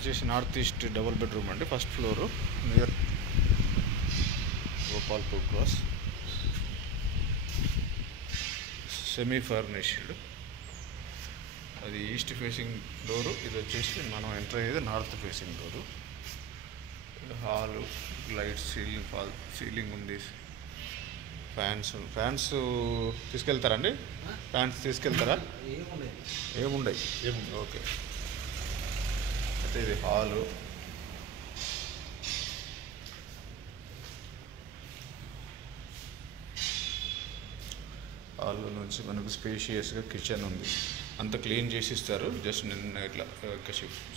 వచ్చేసి north east double bedroom అండి, first floor, near Gopalpur cross, semi furnished. అది east facing door, ఇది వచ్చేసి మనం ఎంటర్ అయ్యేది north facing door. Hall, lights, ceiling ఉంది, ఫ్యాన్స్ తీసుకెళ్తారండి? ఫ్యాన్స్ తీసుకెళ్తారా? ఏముండయి. ఓకే. అయితే ఇది హాలు, హాల్లో నుంచి మనకు స్పేషియస్గా కిచెన్ ఉంది. అంత క్లీన్ చేసి ఇస్తారు, జస్ట్ నిన్న ఇట్లా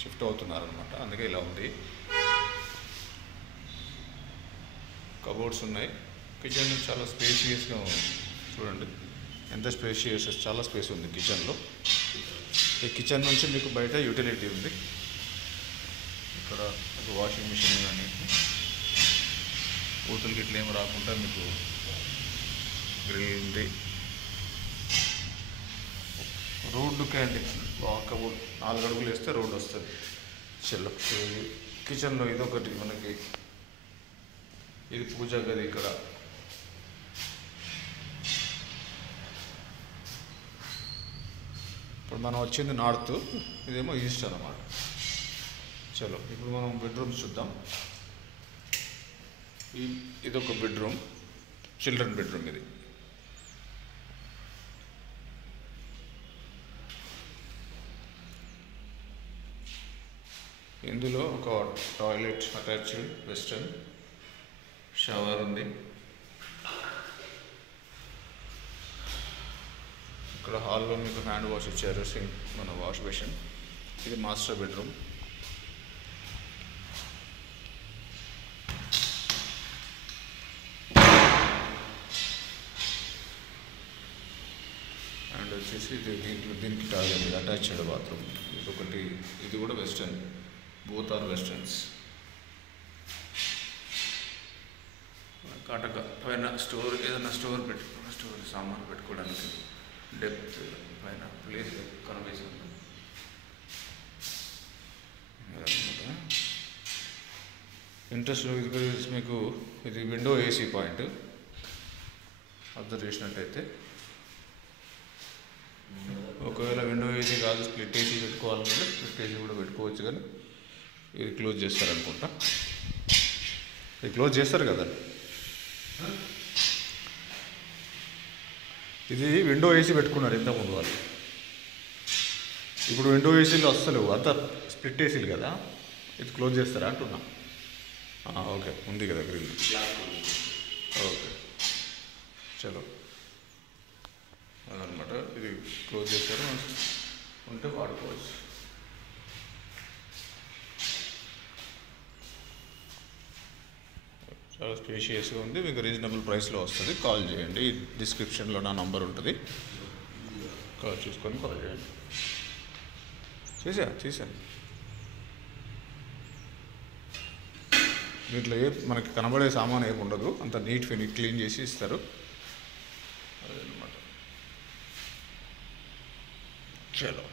షిఫ్ట్ అవుతున్నారు అనమాట, అందుకే ఇలా ఉంది. కబోర్డ్స్ ఉన్నాయి. కిచెన్ చాలా స్పేషియస్గా ఉంది, చూడండి ఎంత స్పేషియస్, చాలా స్పేస్ ఉంది కిచెన్లో. ఈ కిచెన్ నుంచి మీకు బయట యూటిలిటీ ఉంది. ఇక్కడ ఒక వాషింగ్ మిషన్ కానీ పూతలకి ఇట్లా ఏమి రాకుండా మీకు గ్రిల్ ఉంది. రోడ్డుకే అండి, వాకబుల్, 4 అడుగులు వేస్తే రోడ్డు వస్తుంది. చలో, కిచెన్లో ఇదొకటి మనకి, ఇది పూజా గది. ఇక్కడ ఇప్పుడు మనం వచ్చింది నార్త్, ఇదేమో ఈస్ట్ అన్నమాట. చలో, ఇప్పుడు మనం బెడ్రూమ్స్ చూద్దాం. ఇదొక బెడ్రూమ్, చిల్డ్రన్ బెడ్రూమ్ ఇది. ఇందులో ఒక టాయిలెట్ అటాచ్డ్, వెస్టర్న్ షవర్ ఉంది. ఇక్కడ హాల్లో మీకు హ్యాండ్ వాష్ ఇచ్చారు, సింక్, మన వాష్ బేసిన్. ఇది మాస్టర్ బెడ్రూమ్. అండ్ వచ్చేసి దీనికి టాయిలెట్, అటాచ్డ్ బాత్రూమ్. ఇదొకటి, ఇది కూడా వెస్టర్న్, బోత్ ఆర్ వెస్టర్న్స్. కాటక పైన స్టోర్, ఏదైనా స్టోర్ సామాన్లు పెట్టుకోవడానికి డెప్త్ పైన ప్లేస్ కనిపిస్తుంది. ఇంట్రెస్ట్ మీకు ఇది విండో ఏసీ పాయింట్ అబ్జర్వ్ చేసినట్టయితే. ఒకవేళ విండో ఏసీ కాదు, స్ప్లిట్ ఏసీ పెట్టుకోవాలంటే స్ప్లిట్ ఏసీ కూడా పెట్టుకోవచ్చు, కానీ ఇది క్లోజ్ చేస్తారనుకుంటా. ఇది క్లోజ్ చేస్తారు కదా. ఇది విండో ఏసీ పెట్టుకున్నారు ఇంతకుముందు వాళ్ళు, ఇప్పుడు విండో ఏసీలు వస్తలేవు, అంతా స్ప్లిట్ ఏసీలు కదా. ఇది క్లోజ్ చేస్తారా అంటున్నా. ఓకే, ఉంది కదా గ్రిల్. ఓకే, చలో, అదనమాట. ఇది క్లోజ్ చేస్తారు, ఉంటే వాడుకోవచ్చు. చాలా స్పేషియస్గా ఉంది, మీకు రీజనబుల్ ప్రైస్లో వస్తుంది. కాల్ చేయండి, డిస్క్రిప్షన్లో నా నంబర్ ఉంటుంది, చూసుకొని కాల్ చేయండి. చేశాను. దీంట్లో మనకి కనబడే సామాన్ ఏమి ఉండదు, అంత నీట్ క్లీన్ చేసి ఇస్తారు. అదనమాట. చలో.